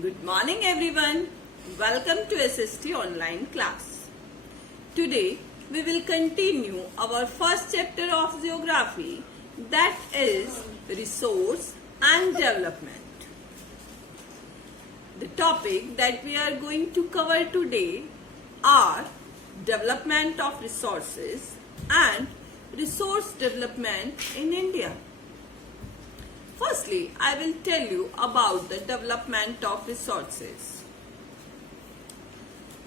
Good morning everyone. Welcome to SST online class. Today we will continue our first chapter of geography, that is resource and development. The topic that we are going to cover today are development of resources and resource development in India. Firstly, I will tell you about the development of resources.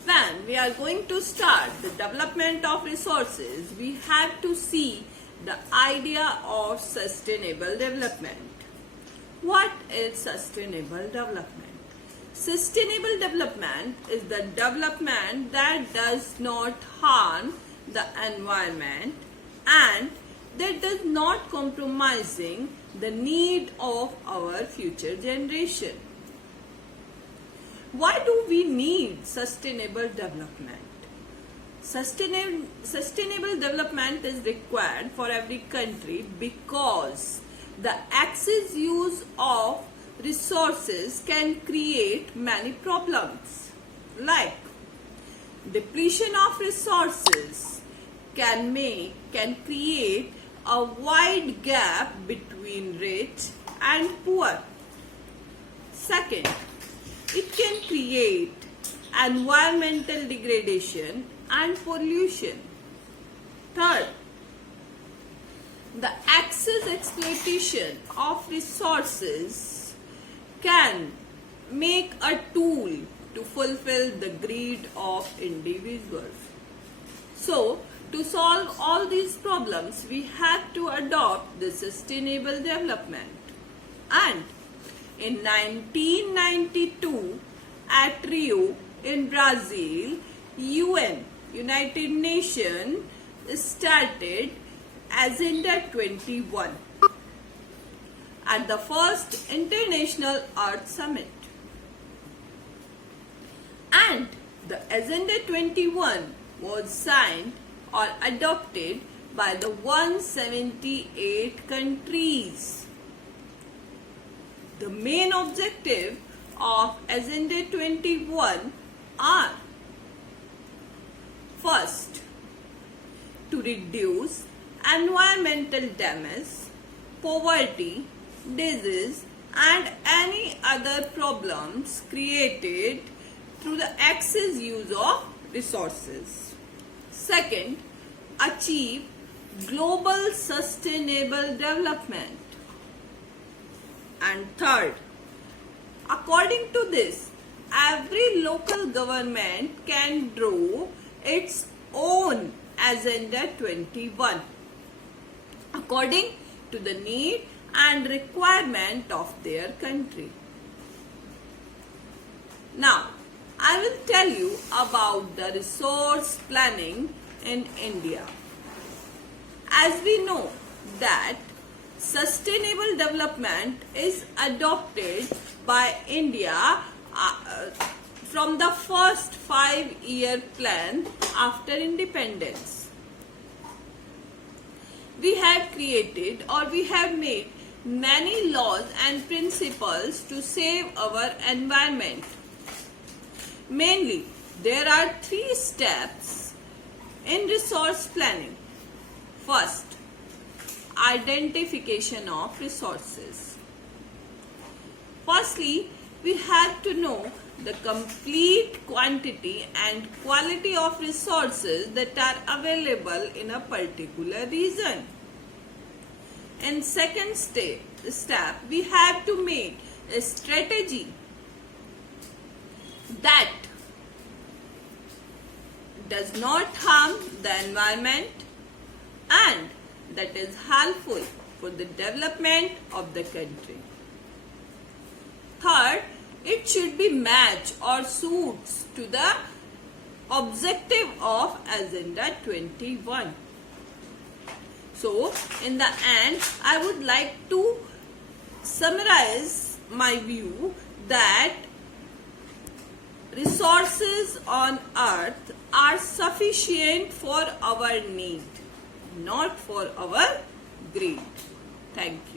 When we are going to start the development of resources, we have to see the idea of sustainable development. What is sustainable development? Sustainable development is the development that does not harm the environment and that does not compromising the need of our future generation. Why do we need sustainable development? Sustainable development is required for every country because the excess use of resources can create many problems, like depletion of resources can create a wide gap between rich and poor. Second, it can create environmental degradation and pollution. Third, the excess exploitation of resources can make a tool to fulfill the greed of individuals. So, to solve all these problems, we have to adopt the sustainable development. And in 1992, at Rio in Brazil, United Nations, started Agenda 21 at the first International Earth Summit. And the Agenda 21 was signed or adopted by the 178 countries. The main objective of Agenda 21 are: first, to reduce environmental damage, poverty, disease and any other problems created through the excess use of resources. Second, achieve global sustainable development. And third, according to this, every local government can draw its own Agenda 21 according to the need and requirement of their country. Now, I will tell you about the resource planning in India. As we know that sustainable development is adopted by India from the first 5-year plan after independence. We have created or we have made many laws and principles to save our environment. Mainly, there are 3 steps in resource planning. First, identification of resources. Firstly, we have to know the complete quantity and quality of resources that are available in a particular region. In second step, we have to make a strategy that does not harm the environment and that is helpful for the development of the country. Third, it should be match or suits to the objective of Agenda 21. So, in the end, I would like to summarize my view that resources on earth are sufficient for our need, not for our greed. Thank you.